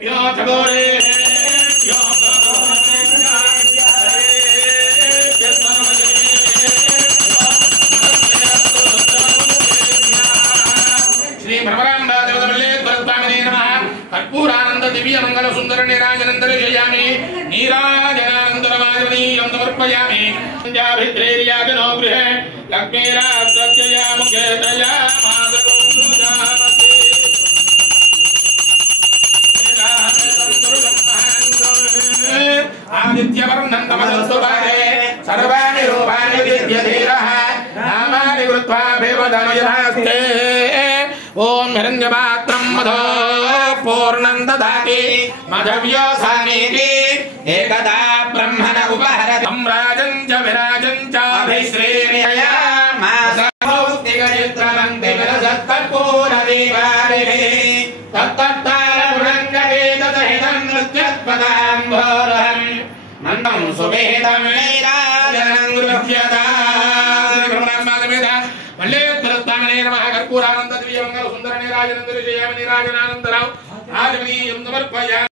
श्री भ्रमरांबा देवतमल्लेश्वर स्वामिने नमः। कर्पूरानंद दिव्य मंगल सुंदर नीराजनंदर जयामि नीराजनानंदरमाजनीयं समर्पयामि। पंजाभिद्रेर्याजनो गृहे लक्ष्मीराजस्य मुखे दया माधवो सुजामते आदित्यवर्णं तमस्तुभारे सर्वाणि रूपाणि विद्यधीरः नामानि कृत्वा भेवदमयधास्ते। ओम हिरण्यपात्रं मधो पूर्णं ददाति मधव्योऽसामीति एकदा ब्रह्मण उपहरतं राजं च विराजं च अभिश्रेणयामास भौतिकचित्रमन्दिरसत्कर्पूरदीपादिभिः तत्तत्तारपुरङ्गवेदसहितं नृत्यत्पदाम्भोरहं मन्दं सुवेदं नीराजनं गृह्यता। मल्लेश्वरस्वामिने नमः। कर्पूरानंद दिव्य मंगल सुंदर नीराजनंदर जयामि नीराजनानंदराव आजमनीयं समर्पयामि।